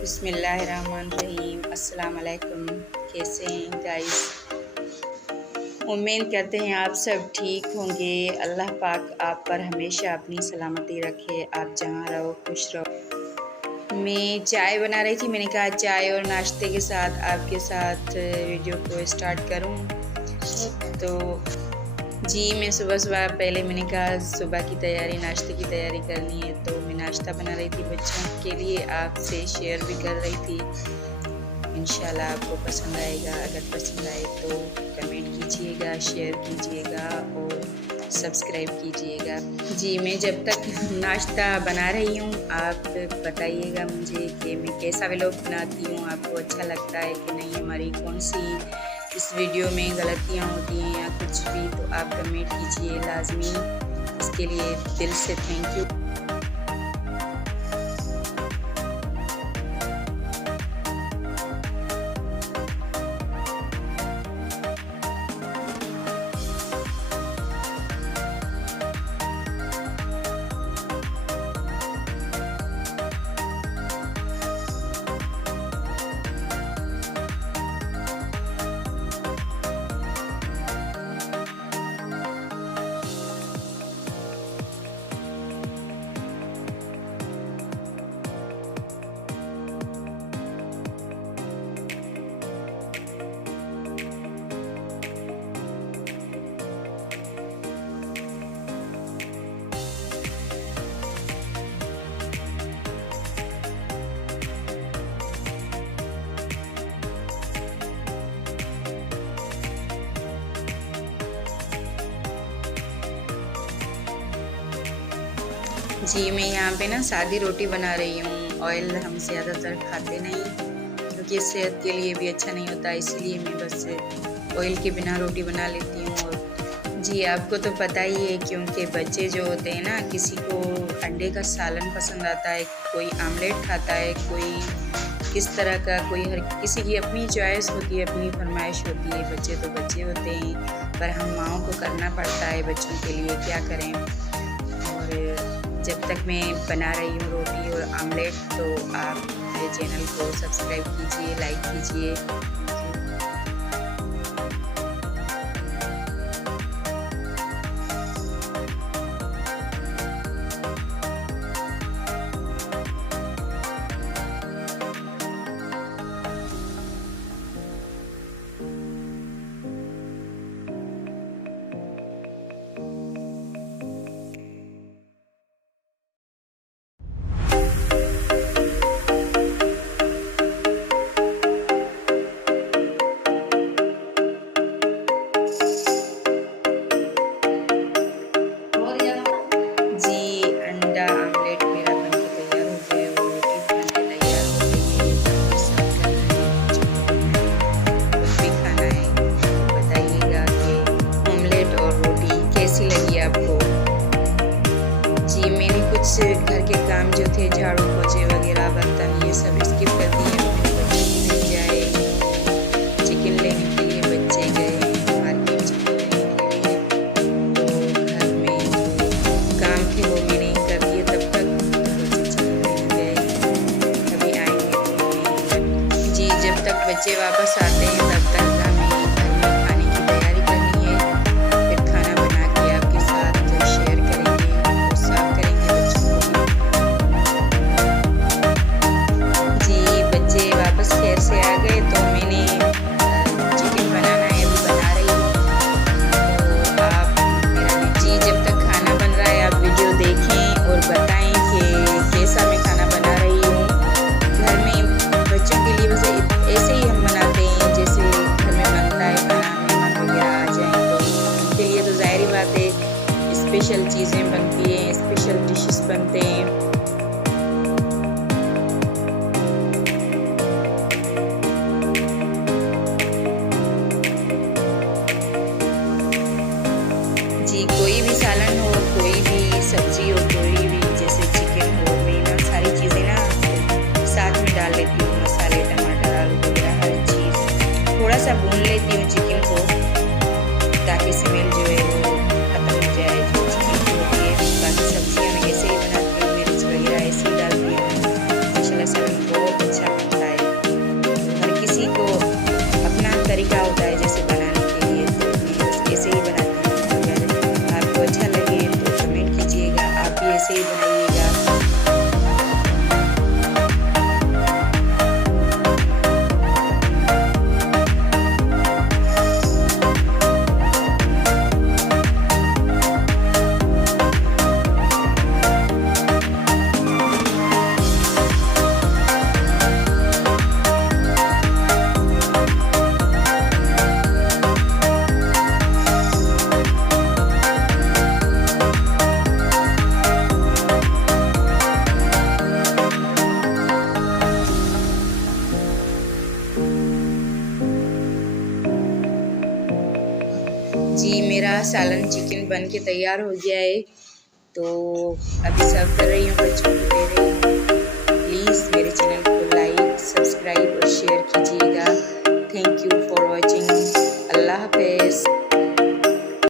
बिस्मिल्लाहिर्रहमानिर्रहीम। अस्सलाम वालेकुम। कैसे हैं गाइस? उम्मीद करते हैं आप सब ठीक होंगे। अल्लाह पाक आप पर हमेशा अपनी सलामती रखे, आप जहाँ रहो खुश रहो। मैं चाय बना रही थी, मैंने कहा चाय और नाश्ते के साथ आपके साथ वीडियो को स्टार्ट करूं। तो जी मैं सुबह पहले मैंने कहा सुबह की तैयारी, नाश्ते की तैयारी करनी है, तो मैं नाश्ता बना रही थी बच्चों के लिए, आपसे शेयर भी कर रही थी। इंशाल्लाह आपको पसंद आएगा। अगर पसंद आए तो कमेंट कीजिएगा, शेयर कीजिएगा और सब्सक्राइब कीजिएगा। जी मैं जब तक नाश्ता बना रही हूँ आप बताइएगा मुझे कि मैं कैसा व्लॉग बनाती हूँ, आपको अच्छा लगता है कि नहीं, हमारी कौन सी इस वीडियो में गलतियाँ होती हैं या कुछ भी, तो आप कमेंट कीजिए लाजमी। इसके लिए दिल से थैंक यू। जी मैं यहाँ पे ना सादी रोटी बना रही हूँ। ऑयल हम ज़्यादातर खाते नहीं क्योंकि सेहत के लिए भी अच्छा नहीं होता, इसलिए मैं बस ऑयल के बिना रोटी बना लेती हूँ। और जी आपको तो पता ही है, क्योंकि बच्चे जो होते हैं ना, किसी को अंडे का सालन पसंद आता है, कोई आमलेट खाता है, कोई किस तरह का, कोई हर किसी की अपनी चॉइस होती है, अपनी फरमाइश होती है। बच्चे तो बच्चे होते हैं, पर हम माँओं को करना पड़ता है बच्चों के लिए, क्या करें। और जब तक मैं बना रही हूँ रोटी और आमलेट, तो आप मेरे चैनल को सब्सक्राइब कीजिए, लाइक कीजिए। घर के काम जो थे, झाड़ू पोछे वगैरह, बर्तन, ये सब स्किप कर दिए। मिल जाए चिकन लेने के लिए बच्चे गए मार्केट, चिकन लेने के लिए, तो घर में काम थे वो मैंने कर दिए। तब तक बच्चे चिकन लेने गए, अभी आएंगे। जी जब तक बच्चे वापस आते हैं तब तक हमें घर में खाने की तैयारी करनी है, फिर खाना बना के आपके साथ शेयर करेंगे और सर्व करेंगे बच्चों को। जी बच्चे वापस खैर से आ गए, तो मैंने चिकन बनाना है, अभी बना रही हूँ। तो आप मेरा जी जब तक खाना बन रहा है आप वीडियो देखें और बताएं कि कैसा मैं खाना बना रही हूँ। घर में बच्चों के लिए बस ऐसे ही हम बनाते हैं, जैसे जी, मेरा सालन चिकन बन के तैयार हो गया है, तो अभी सर्व कर रही हूँ, बच्चों को दे रही हूँ। प्लीज़ मेरे चैनल को लाइक, सब्सक्राइब और शेयर कीजिएगा। Thank you for watching. अल्लाह हाफ़िज़।